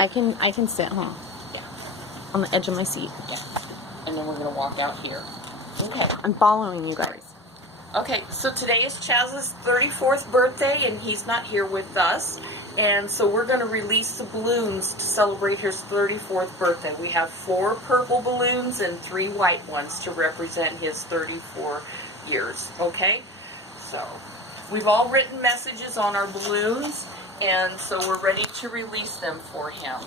I can sit, huh? Yeah. On the edge of my seat. Yeah. And then we're going to walk out here. Okay. I'm following you guys. Okay, so today is Chaz's 34th birthday, and he's not here with us. And so we're going to release the balloons to celebrate his 34th birthday. We have 4 purple balloons and 3 white ones to represent his 34 years, okay? So we've all written messages on our balloons, and so we're ready to release them for him.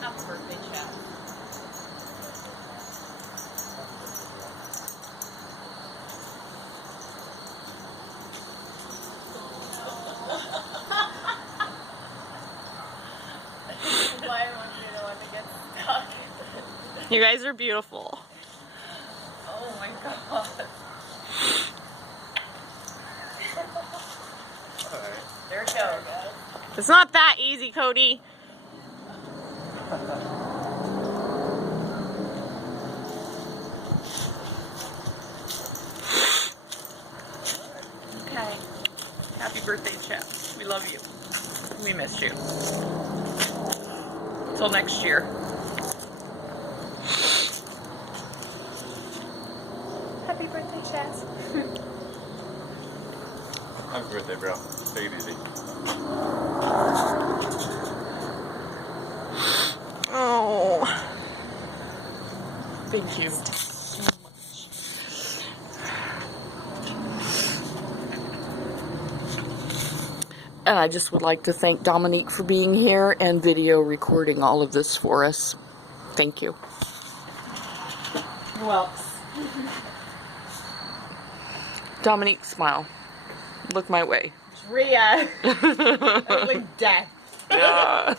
Happy birthday, Chaz. Why am I the one to get stuck? You guys are beautiful. Oh my god. There it goes. It's not that easy, Cody. Okay. Happy birthday, Chaz. We love you. We miss you. Till next year. Happy birthday, Chaz. Happy birthday, bro. Take it easy. Oh. Thank you. And I just would like to thank Dominique for being here and video recording all of this for us. Thank you. Well, Dominique, smile. Look my way. Rhea. Like death. Yeah.